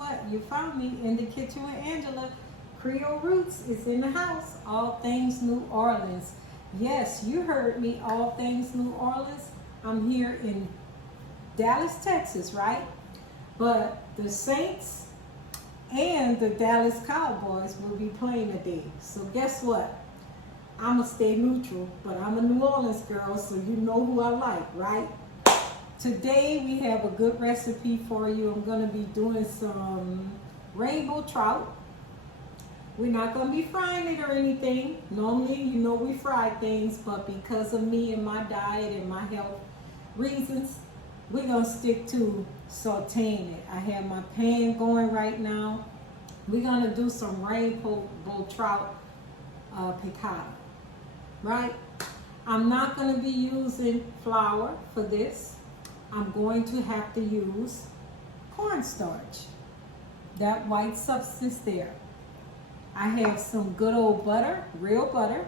what? You found me in the kitchen with Angela. Creole Roots is in the house. All things New Orleans. Yes, you heard me. All things New Orleans. I'm here in Dallas, Texas, right? But the Saints and the Dallas Cowboys will be playing today. So guess what? I'ma stay neutral, but I'm a New Orleans girl, so you know who I like, right? Today we have a good recipe for you. I'm gonna be doing some rainbow trout. We're not gonna be frying it or anything. Normally, you know we fry things, but because of me and my diet and my health reasons, we're gonna stick to sauteing it. I have my pan going right now. We're gonna do some rainbow trout piccata, right? I'm not gonna be using flour for this. I'm going to have to use cornstarch, that white substance there. I have some good old butter, real butter,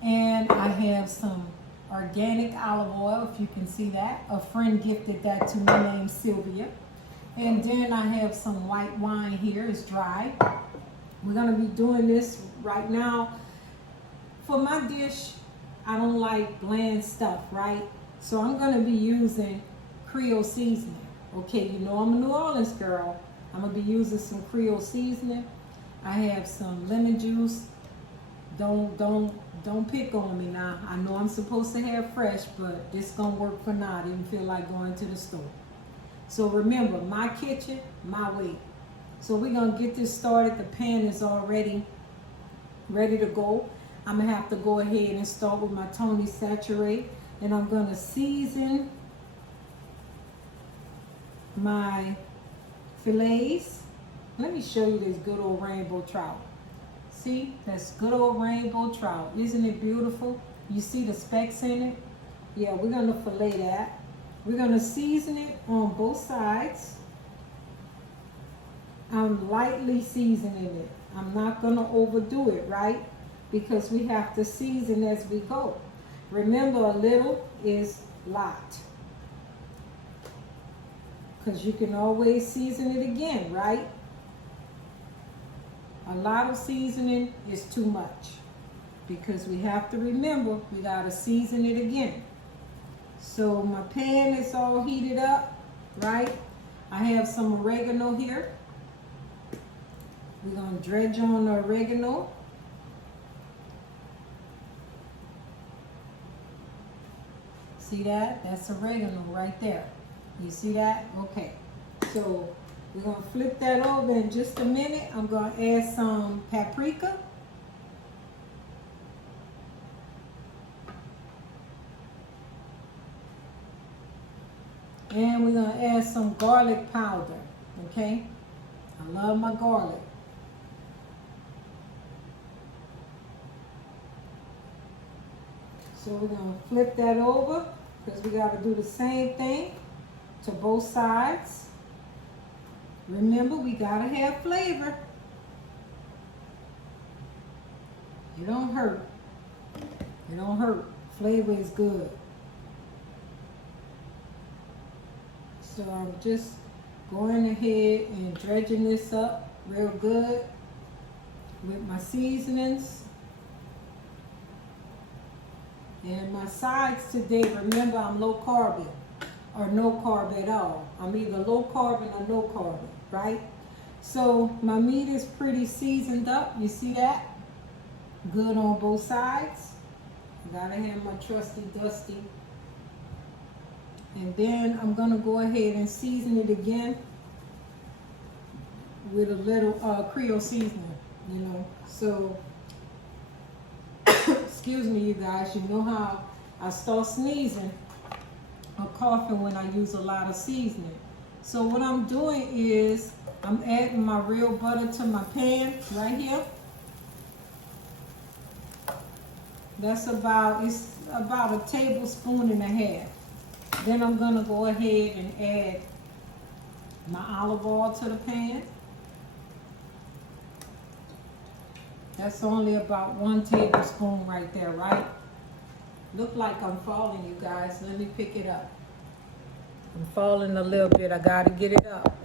and I have some organic olive oil, if you can see that. A friend gifted that to me named Sylvia. And then I have some white wine here, it's dry. We're gonna be doing this right now. For my dish, I don't like bland stuff, right? So I'm gonna be using Creole seasoning. Okay, you know I'm a New Orleans girl. I'm gonna be using some Creole seasoning. I have some lemon juice. Don't pick on me now. I know I'm supposed to have fresh, but this gonna work for now. I didn't feel like going to the store. So remember, my kitchen, my way. So we're gonna get this started. The pan is already ready to go. I'm gonna have to go ahead and start with my Tony Saturate, and I'm gonna season my fillets. Let me show you this good old rainbow trout. See, that's good old rainbow trout. Isn't it beautiful? You see the specks in it? Yeah, we're gonna fillet that. We're gonna season it on both sides. I'm lightly seasoning it. I'm not gonna overdo it, right? Because we have to season as we go. Remember, a little is lot. Because you can always season it again, right? A lot of seasoning is too much. Because we have to remember, we gotta season it again. So my pan is all heated up, right? I have some oregano here. We're gonna dredge on the oregano. See that? That's oregano right there. You see that? Okay. So we're gonna flip that over in just a minute. I'm gonna add some paprika. And we're gonna add some garlic powder, okay? I love my garlic. So we're gonna flip that over because we gotta do the same thing to both sides. Remember, we gotta have flavor. It don't hurt. It don't hurt. Flavor is good. So I'm just going ahead and dredging this up real good with my seasonings. And my sides today, remember I'm low carb or no carb at all. I'm either low carb or no carb, right? So my meat is pretty seasoned up. You see that? Good on both sides. Gotta have my trusty dusty. And then I'm gonna go ahead and season it again with a little Creole seasoning, you know. So, excuse me, you guys. You know how I start sneezing or coughing when I use a lot of seasoning. So what I'm doing is I'm adding my real butter to my pan right here. That's it's about a tablespoon and a half. Then I'm gonna go ahead and add my olive oil to the pan. That's only about 1 tablespoon right there, right? Look like I'm falling, you guys. Let me pick it up. I'm falling a little bit. I gotta get it up.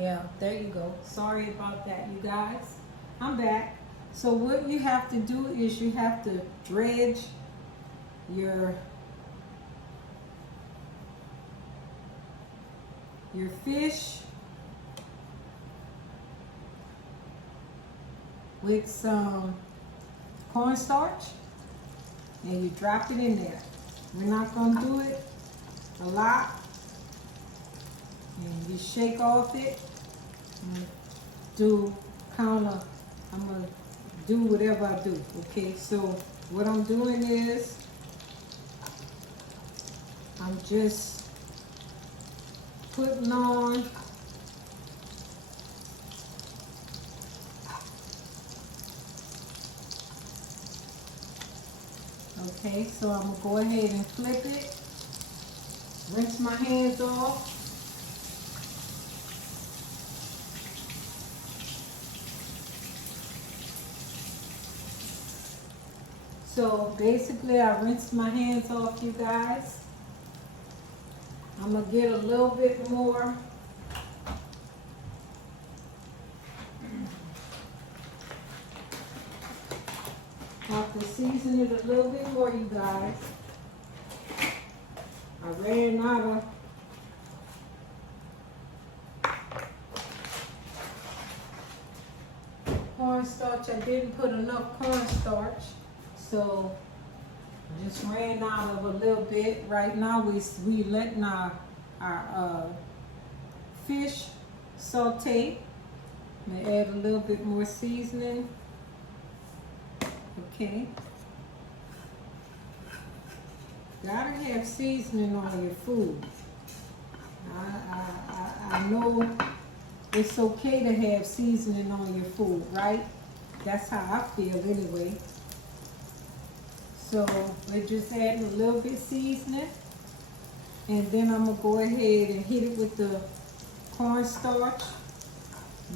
Yeah, there you go. Sorry about that, you guys. I'm back. So what you have to do is you have to dredge your fish with some cornstarch, and you drop it in there. We're not going to do it a lot. And you shake off it. And I'm going to do whatever I do. Okay, so what I'm doing is I'm just putting on okay, so I'm gonna go ahead and flip it, rinse my hands off. So basically I rinsed my hands off, you guys. I'm gonna get a little bit more have to season it a little bit more, you guys. I ran out of cornstarch. I didn't put enough cornstarch, so I just ran out of a little bit. Right now we letting our fish saute. I'm gonna add a little bit more seasoning. Okay. Gotta have seasoning on your food. I know it's okay to have seasoning on your food, right? That's how I feel anyway. So we're just adding a little bit seasoning. And then I'm gonna go ahead and hit it with the cornstarch.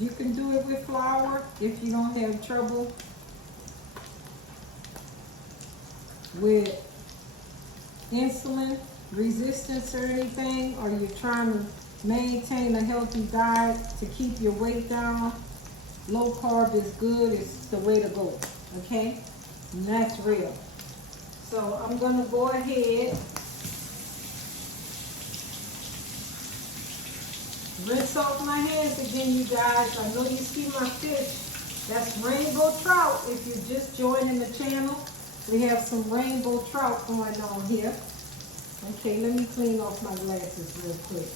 You can do it with flour if you don't have trouble with insulin resistance or anything, or you're trying to maintain a healthy diet to keep your weight down. Low carb is good, it's the way to go, okay? And that's real. So I'm gonna go ahead, rinse off my hands again, you guys. I know you see my fish. That's rainbow trout. If you're just joining the channel, we have some rainbow trout going on here. Okay, let me clean off my glasses real quick.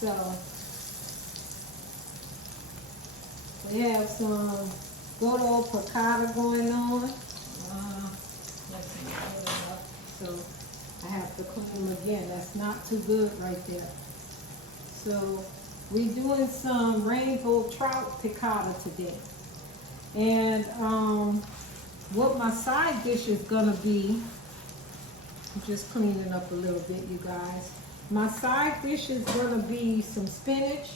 So, we have some good old piccata going on. Let's see, so I have to clean them again. That's not too good right there. So we're doing some rainbow trout piccata today. And what my side dish is gonna be, I'm just cleaning up a little bit, you guys. My side dish is gonna be some spinach.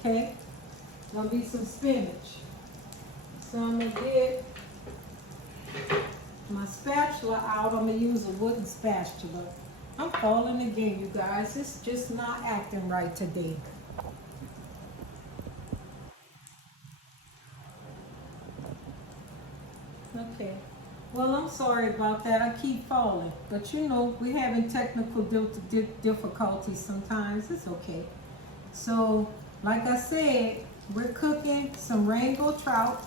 Okay, gonna be some spinach. So I'm gonna get my spatula out. I'm gonna use a wooden spatula. I'm falling again, you guys. It's just not acting right today. Okay. Well, I'm sorry about that. I keep falling. But you know, we're having technical difficulties sometimes. It's okay. So, like I said, we're cooking some rainbow trout.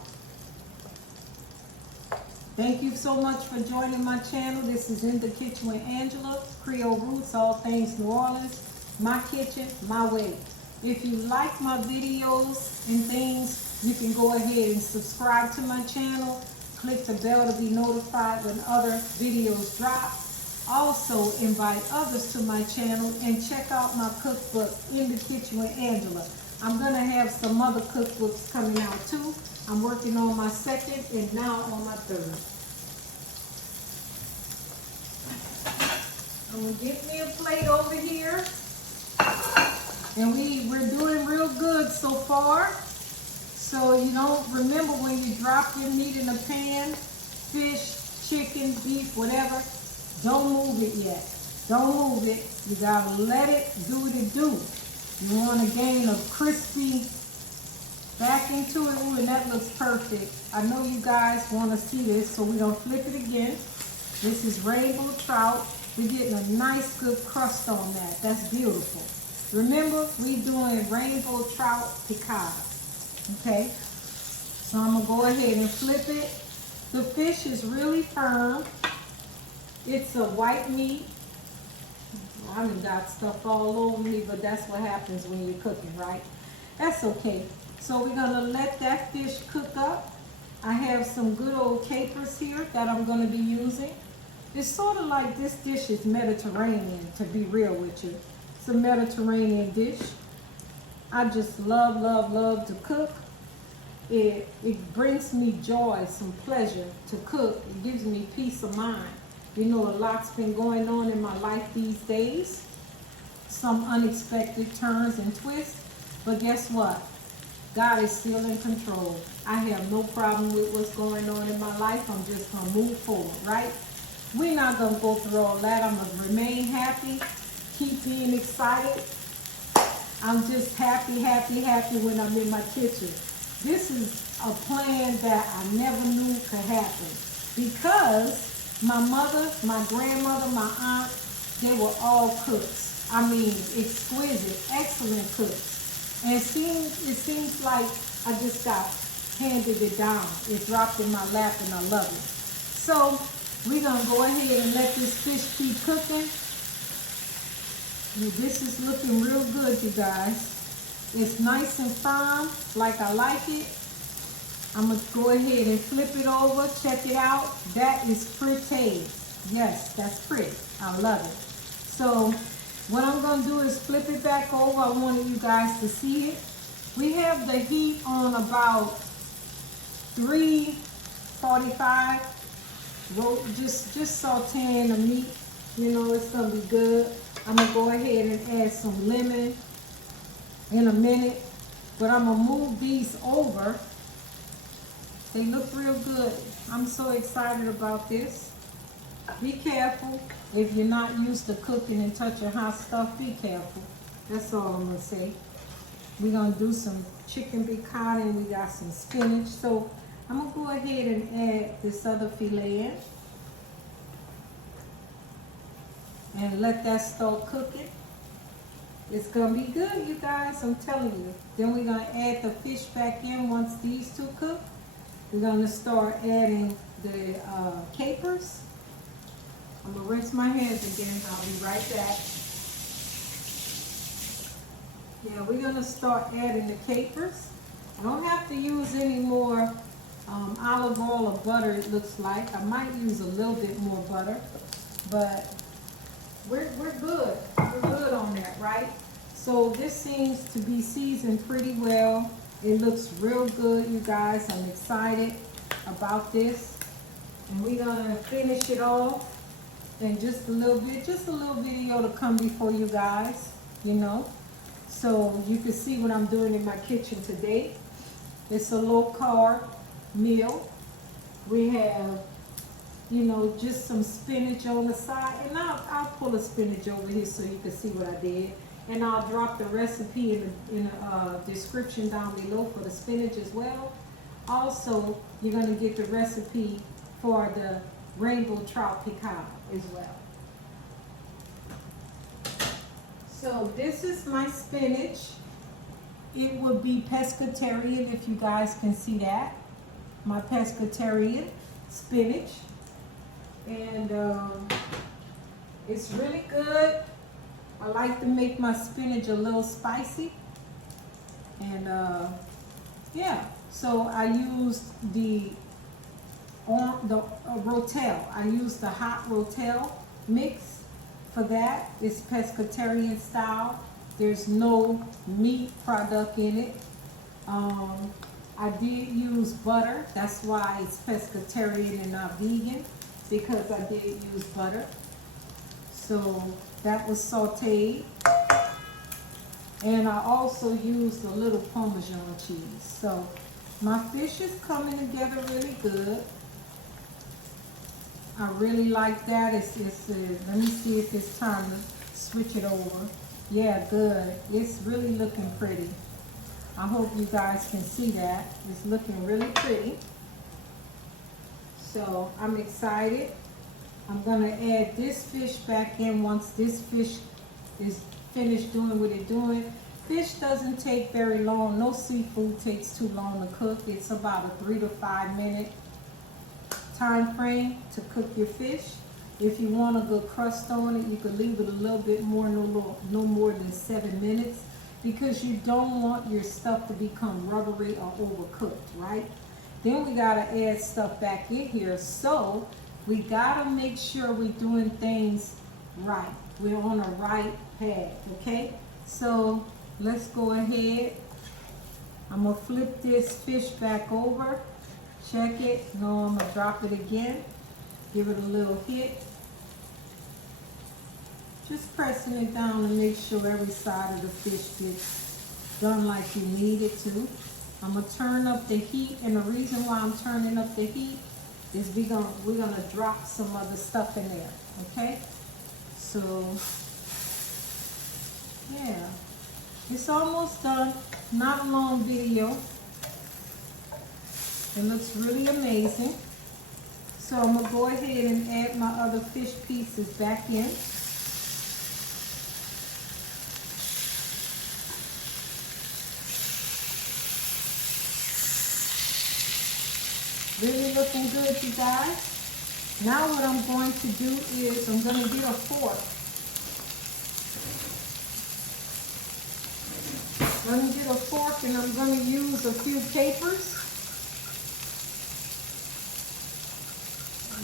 Thank you so much for joining my channel. This is In the Kitchen with Angela, Creole Roots, all things New Orleans. My kitchen, my way. If you like my videos and things, you can go ahead and subscribe to my channel. Click the bell to be notified when other videos drop. Also, invite others to my channel and check out my cookbook, In the Kitchen with Angela. I'm going to have some other cookbooks coming out too. I'm working on my second and now on my third. I'm going to get me a plate over here. And we're doing real good so far. So you don't remember when you drop your meat in a pan, fish, chicken, beef, whatever, don't move it yet. Don't move it. You gotta let it do what it do. You want to gain a crispy back into it. Ooh, and that looks perfect. I know you guys want to see this, so we're gonna flip it again. This is rainbow trout. We're getting a nice good crust on that. That's beautiful. Remember, we're doing rainbow trout piccata. Okay? So I'm gonna go ahead and flip it. The fish is really firm. It's a white meat. I done got stuff all over me, but that's what happens when you're cooking, right? That's okay. So we're gonna let that fish cook up. I have some good old capers here that I'm gonna be using. It's sort of like this dish is Mediterranean, to be real with you. It's a Mediterranean dish. I just love, love, love to cook. It brings me joy, some pleasure to cook. It gives me peace of mind. You know, a lot's been going on in my life these days. Some unexpected turns and twists. But guess what? God is still in control. I have no problem with what's going on in my life. I'm just going to move forward, right? We're not going to go through all that. I'm going to remain happy, keep being excited. I'm just happy, happy, happy when I'm in my kitchen. This is a plan that I never knew could happen because my mother, my grandmother, my aunt, they were all cooks. I mean, exquisite, excellent cooks. And it seems like I just got handed it down. It dropped in my lap and I love it. So we're gonna go ahead and let this fish keep cooking. And this is looking real good, you guys. It's nice and firm, like I like it. I'm gonna go ahead and flip it over, check it out. That is pretty. Yes, that's pretty. I love it. So what I'm gonna do is flip it back over. I wanted you guys to see it. We have the heat on about 345. Just sauteing the meat. You know, it's gonna be good. I'm gonna go ahead and add some lemon in a minute, but I'm gonna move these over. They look real good. I'm so excited about this. Be careful. If you're not used to cooking and touching hot stuff, be careful. That's all I'm gonna say. We're gonna do some chicken piccata and we got some spinach. So I'm gonna go ahead and add this other fillet in. And let that start cooking. It's gonna be good, you guys, I'm telling you. Then we're gonna add the fish back in once these two cook. We're gonna start adding the capers. I'm gonna rinse my hands again. I'll be right back. Yeah, we're gonna start adding the capers. I don't have to use any more olive oil or butter, it looks like. I might use a little bit more butter, but we're good. We're good on that, right? So this seems to be seasoned pretty well. It looks real good, you guys. I'm excited about this. And we're gonna finish it off in just a little video to come before you guys, you know. So you can see what I'm doing in my kitchen today. It's a low carb meal. We have, you know, just some spinach on the side. And I'll pull a spinach over here so you can see what I did. And I'll drop the recipe in the description down below for the spinach as well. Also, you're gonna get the recipe for the rainbow trout piccata as well. So this is my spinach. It would be pescatarian if you guys can see that. My pescatarian spinach. And it's really good. I like to make my spinach a little spicy. And yeah, so I used the rotel. I used the hot rotel mix for that. It's pescatarian style. There's no meat product in it. I did use butter. That's why it's pescatarian and not vegan, because I did use butter. So that was sauteed. And I also used a little Parmesan cheese. So my fish is coming together really good. I really like that. Let me see if it's time to switch it over. Yeah, good. It's really looking pretty. I hope you guys can see that. It's looking really pretty. So I'm excited. I'm gonna add this fish back in once this fish is finished doing what it's doing. Fish doesn't take very long. No seafood takes too long to cook. It's about a 3 to 5 minute time frame to cook your fish. If you want a good crust on it, you could leave it a little bit more, no more than 7 minutes, because you don't want your stuff to become rubbery or overcooked, right? Then we gotta add stuff back in here. So we gotta make sure we're doing things right. We're on the right path, okay? So let's go ahead. I'm gonna flip this fish back over. Check it. No, I'm gonna drop it again. Give it a little hit. Just pressing it down to make sure every side of the fish gets done like you need it to. I'm gonna turn up the heat, and the reason why I'm turning up the heat is we're gonna drop some other stuff in there, okay? So, yeah, it's almost done. Not a long video. It looks really amazing. So I'm gonna go ahead and add my other fish pieces back in. Really looking good, you guys. Now what I'm going to do is I'm going to get a fork. I'm going to get a fork and I'm going to use a few capers.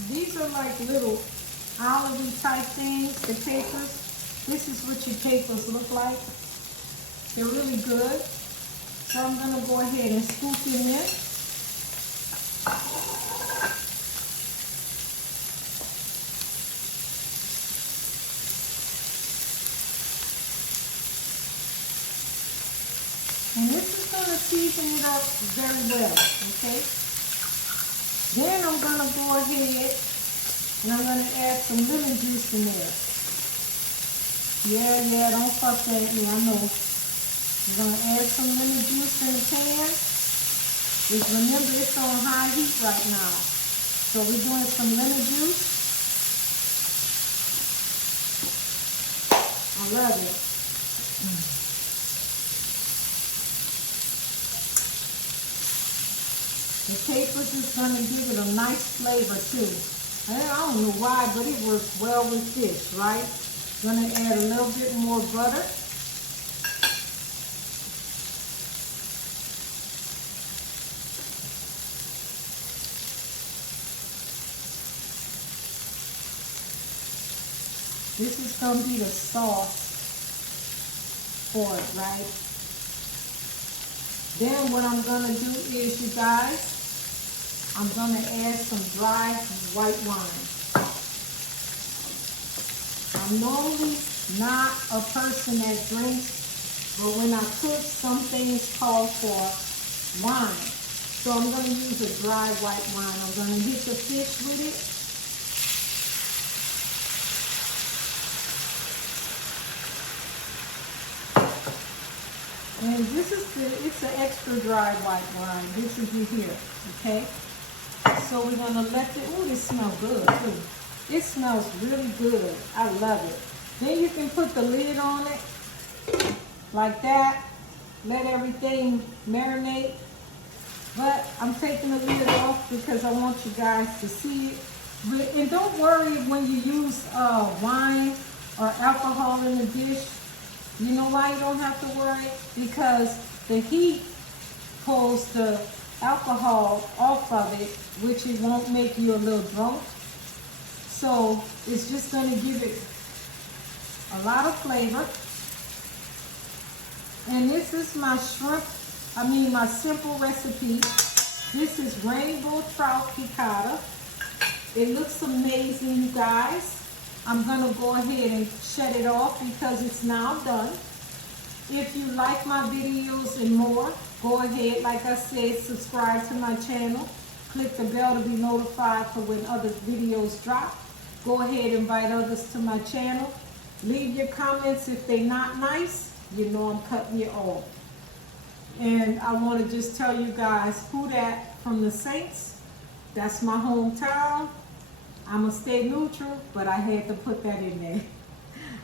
These are like little olive type things, the capers. This is what your capers look like. They're really good. So I'm going to go ahead and scoop them in. And this is going to season it up very well, okay? Then I'm going to go ahead and I'm going to add some lemon juice in there. Yeah, don't fuss at me, I know. I'm going to add some lemon juice in the pan. Just remember, it's on high heat right now. So we're doing some lemon juice. I love it. The capers is going to give it a nice flavor too. I don't know why, but it works well with fish, right? Going to add a little bit more butter. This is going to be the sauce for it, right? Then what I'm going to do is, you guys, I'm going to add some dry white wine. I'm normally not a person that drinks, but when I cook, some things call for wine. So I'm going to use a dry white wine. I'm going to hit the fish with it. And this is it's an extra dry white wine. This is you here, okay? So we're gonna let it, oh, this smells good too. It smells really good. I love it. Then you can put the lid on it, like that. Let everything marinate. But I'm taking the lid off because I want you guys to see it. And don't worry when you use wine or alcohol in the dish. You know why you don't have to worry? Because the heat pulls the alcohol off of it, which it won't make you a little drunk. So it's just going to give it a lot of flavor. And this is my my simple recipe. This is rainbow trout piccata. It looks amazing, you guys. I'm going to go ahead and shut it off because it's now done. If you like my videos and more, go ahead, like I said, subscribe to my channel. Click the bell to be notified for when other videos drop. Go ahead and invite others to my channel. Leave your comments if they're not nice. You know I'm cutting you off. And I want to just tell you guys who that from the Saints. That's my hometown. I'm going to stay neutral, but I had to put that in there.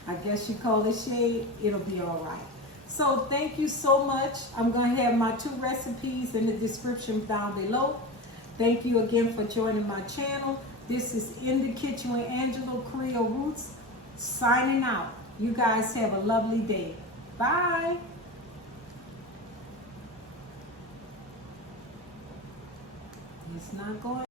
I guess you call it shade. It'll be all right. So thank you so much. I'm going to have my 2 recipes in the description down below. Thank you again for joining my channel. This is In the Kitchen with Angela Creole Roots signing out. You guys have a lovely day. Bye. It's not going.